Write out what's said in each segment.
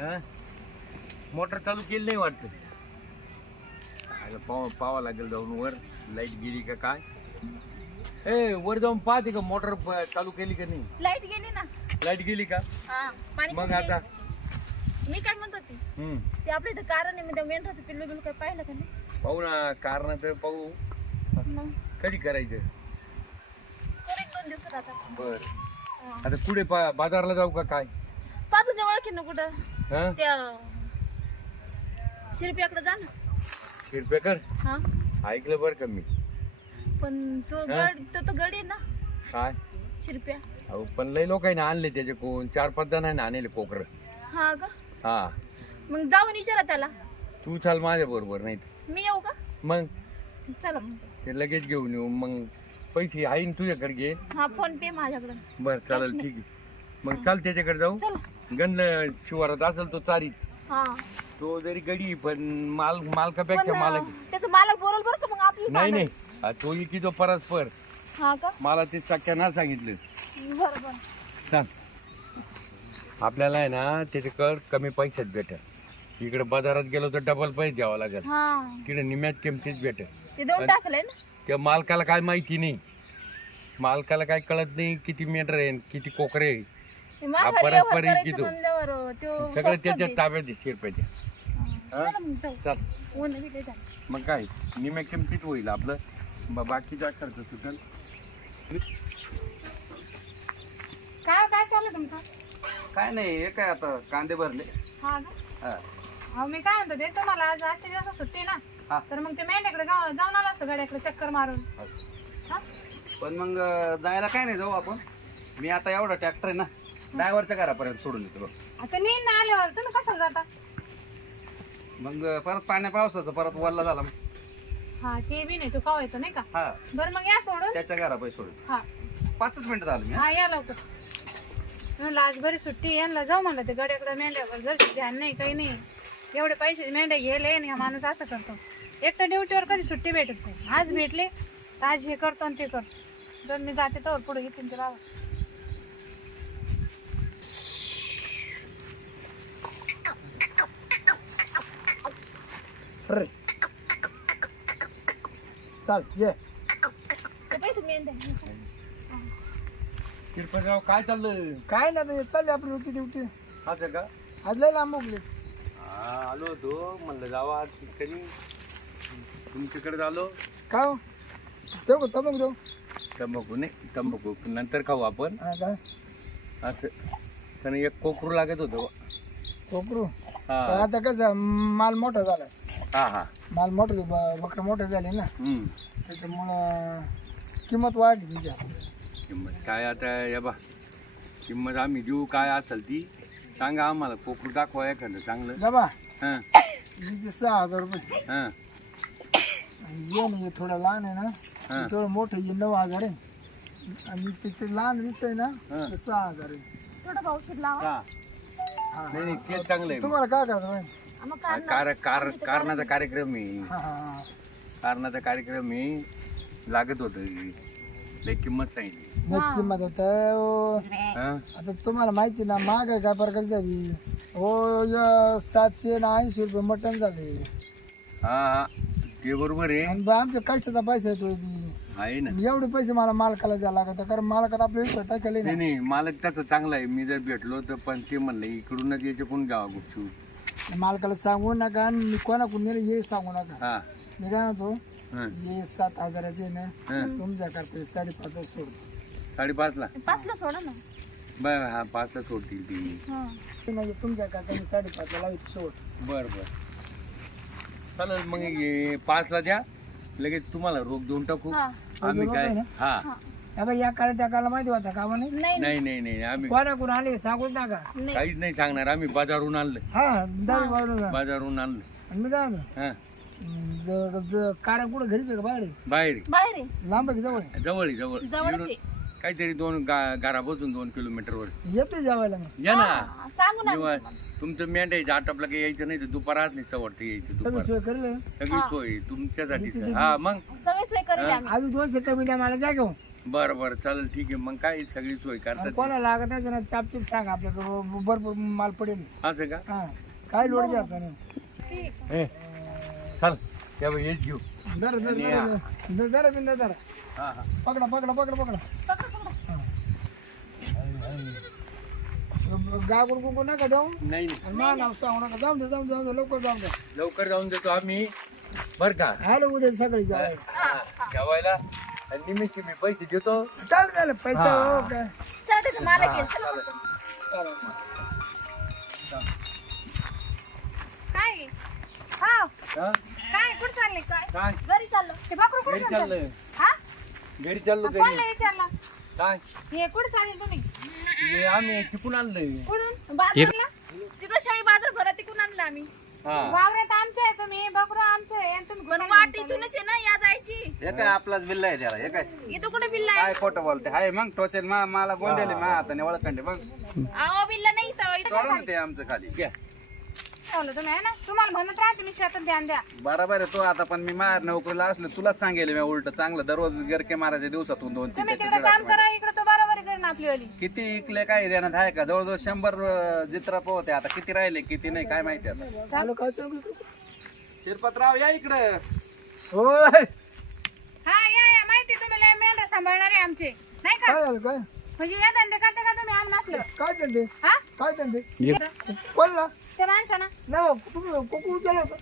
हा? मोटर चालू केली नाही वाटतं. पाव पावा लागेल जाऊन वर. लाइट गेली का काय? ए वर जाऊन पाहते का मोटर चालू केली का नाही? लाइट गेली ना. लाइट गेली का? हा पाणी मग आता? गेलं? मी काय म्हणत होती? हम्म. ते आपल्या इथं कारण आहे मी त्या मेंढराचं पिल्लू बिल्लू काय पाहिलं का नाही? पाहू ना कारण तर पाहू. मग? कधी करायचं? एक दोन दिवसात आता. बर. आता पा बाजारला जाऊ का काय? पा तुझ्या ओळखी ना कुठं? हा? त्या शिरप्याकडे जा ना. शिरपेकर हा. ऐकलं बरं का मी. पण तो हा? गड तो तो गड आहे ना. काय? शिरप्या. अहो पण लई लोकांनी आणले त्याचे कोण? चार पाच जणांनी आणले कोकर. हा का? हा. मग जाऊन विचारा त्याला. तू चाल माझ्या बरोबर नाही तर. मी येऊ का? मग? चला मग. ते लगेच घेऊन येऊ. मग पैसे आहे ना तुझ्याकडे घे. हा फोन पे माझ्याकडे. बरं चालेल ठीक आहे. मग चाल त्याच्याकडे जाऊ. चला. गंध शिवारात असेल तो चारी. हा. तो जरी गडी पण माल पण मालकापेक्षा मालक त्याचं मालक बोलल बरं का मग आपली नाही नाही. हा, तो इकी तो परस्पर. हा का? मला ते सख्या ना सांगितलं. बरं बरं. सांग आपल्याला आहे ना त्याच्याकडं कमी पैशात भेटल. इकडे बाजारात गेलो तर डबल पैसे द्यावा लागेल. हा. तिकडे निम्यात किमतीत भेटेल. ते देऊन टाकलंय ना? त्या मालकाला काय माहिती नाही. मालकाला काय कळत नाही किती मीटर आहे किती कोकरे आहे. परत परत येतो. सगळं त्याच्या. ताब्यात शिरपायच्या हा. चला मग काय निम्या किमतीत होईल आपलं. ब- बाकीचा खर्च सुटेल काय काय चालू तुमचं? काय नाही हे काय आता कांदे भरले. हा का? हा. अहो मी काय म्हणतो ते तुम्हाला आज आजच्या दिवसात सुट्टी ना. हा. तर मग ते मेंढ्याकडे जाऊ- जाऊन आला असतं गाड्याकडे चक्कर मारून. हा? पण मग अं, जायला काय नाही जाऊ आपण. मी आता एवढा ट्रॅक्टर आहे ना. ड्रायव्हरच्या घरापर्यंत सोडून देतो बघ. आता नीन ना आल्यावर. तुम्ही कशाला जाता? मग परत पाण्या पावसाचं परत वल्ला झाला मग. हा ते बी नाही तू काव येतो नाही का? हा. बरं मग या सोडून. त्याच्या घरापायी सोडून. हा. पाचच मिनिटं झालं मी हा. या लवकर. म्हणलं आज बरी सुट्टी यांना जाऊ म्हणलं ते गाड्याकडे मेंढ्यावर जर ध्यान नाही काही नाही. एवढे पैसे मेंढ्या गेले आणि हा माणूस असं करतो. एक तर ड्युटीवर कधी सुट्टी भेटत नाही. आज भेटले तर आज हे करतो आणि ते करतो. जर मी जाते तर पुढे घेते तुमच्या गावात चाल ये ते पैसे मेंढ्या शिरपतराव काय चाललं काय ना ते चालले आपली रोटी ड्युटी. असं का? आज लय लांब उगले हा आलो होतो. म्हणलं जावा आज कधी? तुमच्याकडे आलो. का हो? देऊ का? तमक देऊ? तंबाखू नाही तंबाखू. नंतर खाऊ आपण. हा का? असं. कारण एक कोकरू लागत होतं कोकरू? हा. आता कसं माल मोठा झाला हा हा. माल मोठं बकरं मोठं झाले ना. हम्म. त्याच्यामुळं किंमत वाढली तिच्या. किंमत काय आता या बा किंमत आम्ही देऊ काय असेल ती सांगा आम्हाला कोकरू दाखवा एखादं चांगलं. जबा हां. सहा हजार रुपये. हां. ये ना हे थोडं लहान आहे ना हा. हे थोडं मोठं हे नऊ हजार आहे. आणि ते ते लहान दिसतंय ना हा. ते सहा हजार आहे. थोडं पाऊस लावा. हा. हा, नाही नाही तेच चांगलं आहे. तुम्हाला काय करायचं बाई? मग कार कार कारणाचा कार्यक्रम आहे कारणाचा कार्यक्रम आहे लागत होतं. लय किंमत सांगितली. नाही किंमत आता हां? तुम्हाला माहिती ना महाग आहे काय प्रकार झाली हो य- सातशे ना ऐंशी रुपये मटण झाले. हा हा. ते बरोबर आहे. आणि बा आमच्या कष्टाचा पैसा येतो आहे ना. एवढे पैसे मला मालकाला द्यायला लागत कारण मालकाला आपल्या विषय टाकले नाही नाही मालक त्याचं चांगला आहे. मी जर भेटलो तर पण ते म्हणलं इकडूनच याचे कोण गावा गुपचू मालकाला सांगू नका आणि मी कोणाकडून नेलं हे सांगू नका हा मी काय म्हणतो हं, हे सात हजाराचे ना हं. तुमच्या करते साडेपाच सोड साडेपाचला पाचला सोडा ना बर हा पाचला सोडतील ती हा म्हणजे तुमच्या करता मी साडेपाचला लावतो सोड बर बर चालेल मग हे पाचला द्या लगेच तुम्हाला रोग देऊन टाकू हा. आम्ही काय हा या बाई या काळात त्या काळाला माहिती होता का म्हणे? नाही नाही. नाही नाही आम्ही कोणाकडून आले सांगूच नका नाही. काहीच नाही सांगणार. आम्ही बाजारून आणलं हा दारू वाढून जा. बाजारून आणलं आणि मी काय म्हणतो, हा. हम्म, ज- ज- कारा कुठं घरीच आहे का बाहेर? आहे? बाहेर आहे. बाहेर आहे. लांब आहे की जवळ? आहे? जवळ आहे, जवळ. जवळच इकडून आहे. काहीतरी दोन गा गारापासून दोन किलोमीटरवर येतोय जेवायला मग. या ना. हा, सांगू ना. जेव्हा तुमचं मेंढ्याचं आटपला काही यायचं नाही तर दुपार आज नाही सवडतं यायचं सगळी दुपार. सोय करेल. सगळी सोय तुमच्यासाठी हा मग? सगळी सोय करेल आम्ही. अजून दोनशे कमी द्या मला जा घेऊ बरं बरं. चालेल ठीक आहे. मग काय सगळी सोय आणि करतात कोणाला लागत नाही ना चापचूप सांग. आपल्याकडे भरपूर माल पडेल. असं का? हा. काय लोड घ्यायचा नाही. हे चल त्या बाई हेच घेऊ. जरा जरा जरा जरा जरा बिंदा जरा हा हा. पकडा पकडा पकडा पकडा. गागुल कुंकू नका जाऊ नाही नाही. आणि मला नाव सांगू नका. जाऊन दे जाऊन दे जाऊन दे लवकर जाऊन दे. लवकर जाऊन देतो आम्ही. बर का? आलो उद्या सकाळी जाऊ जेवायला? आणि निमित्त मी पैसे देतो. चालेल चालेल पैसा हो. काय चला मला चला. काय? हा. हा? काय कुठं चालले काय? काय? घरी चाललो. ते बकरू घरी कुठं चाललं? चाललोय. हा? घरी चाललो कोणला घरी विचारला? काय? हे कुठं चालले तुम्ही? हे आम्ही तिकून आणलंय. कुठून? बाजारला? तिकडे शाळी बाजार भरा तिकडून आणलं आम्ही. हा. वावरात आमचे आहे तुम्ही बकरू आमचे आहे आणि तुम्ही पण कुठं वाट घेऊन इथूनच आहे ना या जायची. हे काय आपलाच बिल्ला आहे त्याला हे काय? इथं कुठे बिल्ला आहे? काय खोटं बोलते? हाय मग टोचेल मा मला गोंदेले मा हाताने ओळखंडे मग अहो बिल्ला नाही इथं इथं ते आमचं खाली. घ्या. ठेवलं तुम्ही आहे ना? तुम्हाला म्हणत राहते मी शेतात ध्यान द्या. बरोबर आहे तो आता पण मी मार नोकरीला असलो तुलाच सांगेल मी उलट. चांगलं दररोज गरके मारायचे दिवसातून दोन तीन तुम्ही त्याच्या तिकडे काम करा इकडे तो आपली वाली किती इकले काय देण्यात आहे का? जवळजवळ शंभर अं, जित्रा पोहते आता. किती राहिले किती नाही काय माहिती आता. शिरपतराव या इकडं. होय. हा या या. माहिती तुम्ही लय मेंढ्या सांभाळणार आहे आमचे. नाही का? काय झालं काय? म्हणजे या धंदे करता का तुम्ही? आम नसलं काय त्यांचे हा? काय त्यांचे कोणला? ते माणसं ना कुकू उचललं होतं.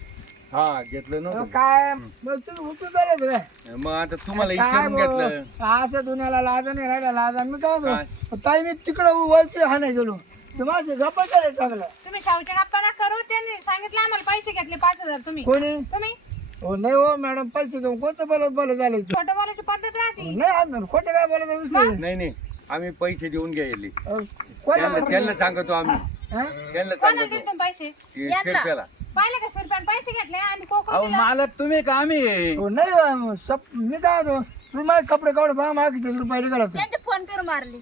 हा घेतलं नव्हतं. काय मग तुम्ही चालत काय मग आता तुम्हाला काय विचारून घेतलं. भाऊ, असं दुनियाला लाज नाही राहिला लाज मी काय ताई मी तिकडं वरती हा नाही गेलो गप्पा चालले चांगलं. तुम्ही शाहूच्या गप्पा ना करू त्यांनी सांगितलं आम्हाला पैसे घेतले पाच हजार तुम्ही. कोणी? तुम्ही? हो नाही हो मॅडम पैसे घेऊन कोणतं बोलत बोलत झालं छोटं बोलायची पद्धत राहते. नाही खोटं काय विषय नाही नाही. आम्ही पैसे देऊन घ्यायले अहो, कोणाला त्यांना त्यांना सांगतो आम्ही. हा? त्यांना कोणाला सांगतो. दिले तुम्ही पैसे? ते शेरप्याला पाहिले का शिरप्यान पैसे घेतले आणि कोकरू अहो मालक तुम्ही का आम्ही? हो, नाही हो, सप- मी काय होतो तुम्ही माझे कपडे काढ बा रुपये त्यांचे फोन पे मारले.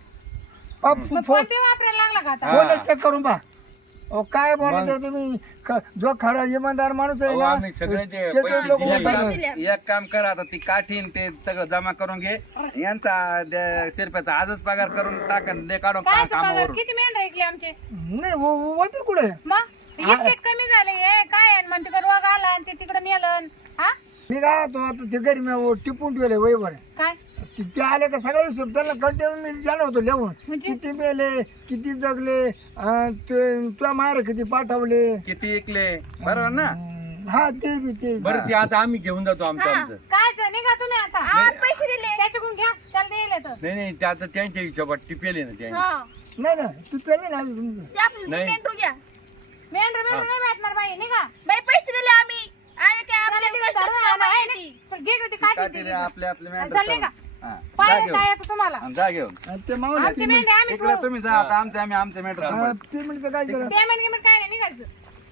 मग फोन पे वापरायला लागला का आता? फोनच चेक करून पा अहो काय बोलायचं तुम्ही? क- जो खरा इमानदार माणूस आहे अहो, ना आम्ही सगळे ते त्याचे पैसे लोक दिले. बोलतात. एक काम कर आता ती काठीन ते सगळं जमा करून घे. यांचा द्या- शिरप्याचा आजच पगार करून टाका दे काढून काय कामावरून किती ऐकले आमचे? नाही वो- वो- वळतील कुठे? मग? कमी झाले हे काय आहे? म्हणते का रोग आला आणि ते तिकडे नेलं. हा? मी काय होतो आता ते घरी मी वो टिपून ठेवले वहीवर काय? ते- ते आले का सगळे हिशोब त्यांना कंटिन्यू मी जाणं होतो लिहून म्हणजे? किती मेले किती जगले अं, ते- तुला मार किती पाठवले. किती इकले बरोबर ना? हं, हा ते बी ते बी. बरं ते आता आम्ही घेऊन जातो आमचं आमचं. काय निघा तुम्ही आता. हा पैसे दिले. त्याच्याकडून घ्या. त्याला दिले तर. नाही नाही ते आता त्यांच्या हिशोबात टिपेले ना त्यांनी. हा. नाही ना तू ना तुमचं. ते नाही. घ्या. मेंढर मेंढर नाही भेटणार बाई निघा. बाई पैसे दिले आम्ही. आम्ही काय आपल्या तिकडे कष्टाची धरून कामं आणा, आहे आहे ती. ती. चल, घे इकडे ती काठी काठी ती. दे आपले आपले मेंढर चालले का? हा, जा पाहिलं घेऊन. काय येतं तुम्हाला. जा घेऊन. आणि ते मावले आमची मेंढ्या आम्ही इकडे तुम्ही जा आता आमचे आम्ही आमचे मेंढर पेमेंटचं काय केलं पेमेंट गिमेंट काय नाही निघायचं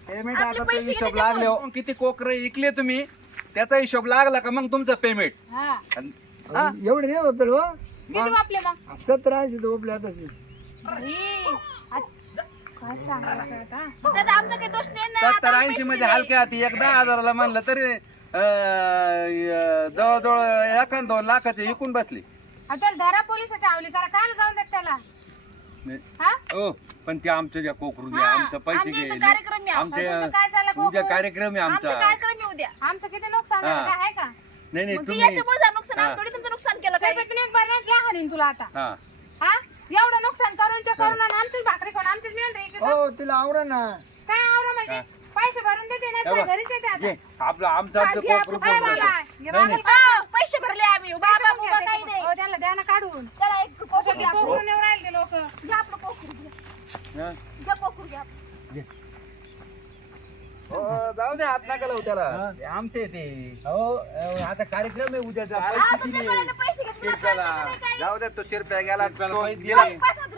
पेमेंट आता हिशोब लागले हो. किती कोकरे इकले तुम्ही? त्याचा हिशोब लागला का मग तुमचं पेमेंट हा. एवढे नाही होते हो. किती वापले मग? सतरा ऐंशी तर ओपले आता. बाई, आत- काय सांगायचं आता त्यात आमचा काही दोष नाही ना सत्तर ऐंशी मध्ये हलक्या हाती एक दहा हजाराला म्हणलं तरी अं, जवळजवळ एखाद दोन लाखाचे विकून बसली. धरा पोलिसाच्या आवली करा काय जाऊन देत त्याला. नाही. हा? पण ते आमचं द्या कोकरू द्या आमचं पैसे आमच्या इथं कार्यक्रम आहे. आमचे तुमचं काय झालं कोकरू? कार्यक्रम आहे आमचा. आमचा कार्यक्रम आहे उद्या आमचं किती नुकसान झालं हा. काय आहे का? नाही नाही मग ते तुम्ही याच्यामुळे झालं नुकसान. आम्ही थोडी तुमचं नुकसान केलं काय? एक घ्या हाणीन तुला आता. हा. हा? एवढं नुकसान करूनच्या करून आणि आमचीच भाकरी कोण आमचीच मेंढरी इकडे हो तिला आवरा ना. काय आवरा म्हणजे? पैसे भरून देते नाही हे काय बघ. घरीच येते आता. आपलं आमचं आमचं करून बाबा? हे नाही नाही. बाबा, हा, पैसे भरले आम्ही. बाबा बुबा काही नाही. हो, त्यांना द्या ना काढून. चला एक कोकरू घ्या. कोकरून येऊन राहिले लोक. घ्या आपलं कोकरू घ्या. हा. घ्या कोकरू घ्या. हो, जाऊ दे हात नका लावू त्याला. ते आमचे ते. हो अहो, आता कार्यक्रम आहे उद्याचा. हा, पैसे तुमच्या दिले कोणाला पैसे घेतले? ना, शिरप्याला. काय नाही काही. जाऊ दे तो शिरप्या गेला. तो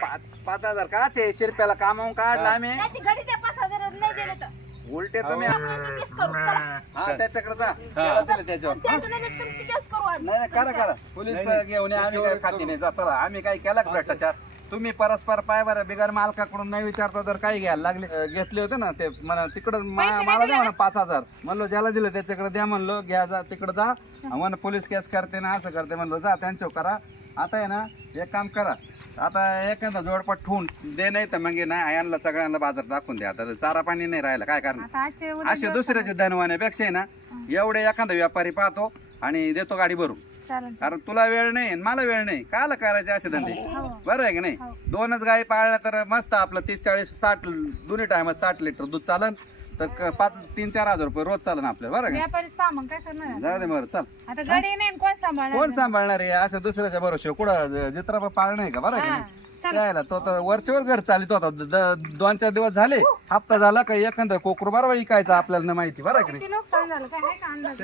पाच पाच हजार काच आहे शिरप्याला कामावून काढला आम्ही. नाही ती घडी द्या पाच हजार नाही दिले तर. उलटे तुम्ही आपण याचं केस करू चला. हा त्याच्याकडे जा. त्याला दिलं त्याच्यावर. त्याचं नाही देत तुमची केस करू आम्ही. नाही नाही, करा करा. पोलीस घेऊन या, आम्ही काय खाती नाही जा. चला आम्ही काय केला का भ्रष्टाचार? तुम्ही परस्पर पाय बरं बिगर मालकाकडून नाही विचारता जर काही घ्यायला लागले? अं, घेतले होते ना ते मला तिकडं मा- मला द्या म्हणा पाच हजार. म्हणलो ज्याला दिलं त्याच्याकडे द्या म्हणलो घ्या जा तिकडे जा. म्हणून पोलीस केस करते ना असं करते म्हणलो जा त्यांच्यावर करा. आता आहे ना एक काम करा. आता एखादा जोडपट ठेवून दे नाही तर मग ना यांना सगळ्यांना बाजार दाखवून द्या आता चारा पाणी नाही राहिला काय करणार आता आजचे उद्या असे दुसऱ्याचे धनवाण्यापेक्षा आहे ना एवढे एखादा व्यापारी पाहतो आणि देतो गाडी भरून. चालेल कारण तुला वेळ नाही आणि मला वेळ नाही. काला करायचे असे धंदे. बरं आहे की नाही? दोनच गाई पाळल्या तर मस्त आपलं तीस चाळीस साठ दोन्ही टायमात साठ लिटर दूध चालन. तर क- पाच तीन चार हजार रुपये रोज चालन आपल्याला बरं मग काय करणार? का जाऊ दे बरं चल. आता गाडी नाही आणि कोण सांभाळणार? कोण सांभाळणार आहे? असं दुसऱ्याच्या बरोबर कुठं जित्रा पाळणं आहे का? बरं की? नाही यायला तो तर वरच्यावर घर चालित होता. द- द- दोन चार दिवस झाले. हप्ता झाला का एखादा कोकरू बरोबर इकायचा आपल्याला नाही माहिती बरं की नाही? किती नुकसान झालं काय आहे का अंदाज?